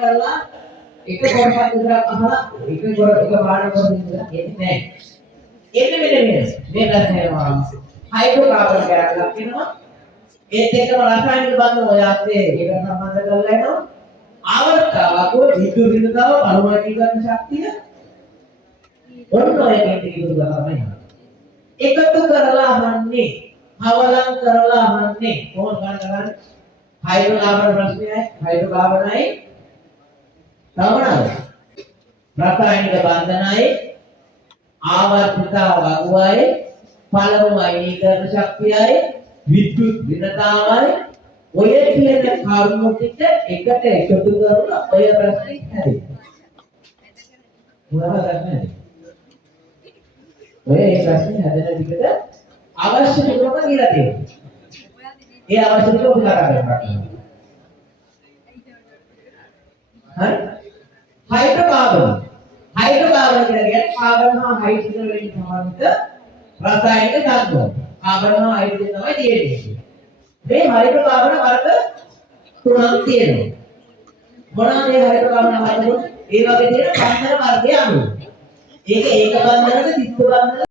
කරලා එක කොටසක් විතරක් අහලා එක පාඩම් කරලා ඉඳලා එන්නේ නැහැ. එන්නේ මේ ප්‍රශ්නේ හයිඩ්‍රෝකාබන් ගැටලක් වෙනවා. ඒත් එක්කම රසායනික බන්ධන ඔය අස්සේ ඒකට සම්බන්ධ කරලා එනවා. ආවර්තාවක විද්‍යුත් විද්‍යාව පරමාණුකරණ ශක්තිය ඔන්න ඔය කේන්ද්‍රික විද්‍යාව තමයි. එකතු කරලා අහන්නේ, අවලං කරලා අහන්නේ කොහොමද කරන්නේ? හයිඩ්‍රෝකාබන් ප්‍රශ්නයයි හයිඩ්‍රෝකාබනයි තවමද? රසායනික බන්ධනයි ආවර්තිතාව වගුවයි පළමු අයනීකරණ ශක්තියයි විද්‍යුත් විනතාවයි ඔය කියන කරුණු ටික එකට එකතු කරලා ඔය ප්‍රශ්නේ හැදෙනවා. මොනවද ප්‍රශ්නේ? ඔය ඒ ප්‍රශ්නේ හැදෙන විදිහට අවශ්‍ය ටිකම කියලා තියෙනවා. ඒ අවශ්‍ය ටික ඔබ කතා කරන්න. හරි? හයිඩ්‍රෝකාබන් කියලා කියන්නේ කාබන් හා හයිඩ්‍රජන් වලින් සම්බන්ධ රසායනික තත්ත්ව. කාබන් හා හයිඩ්‍රජන් තමයි තියෙන්නේ. මේ හයිඩ්‍රෝකාබන් වර්ග තුනක් තියෙනවා. මොනවාද මේ හයිඩ්‍රෝකාබන් වර්ග තුන? ඒ වගේ තියෙන බන්ධන වර්ගය අනුව. ඒක බන්ධනද තිත්ත බන්ධනද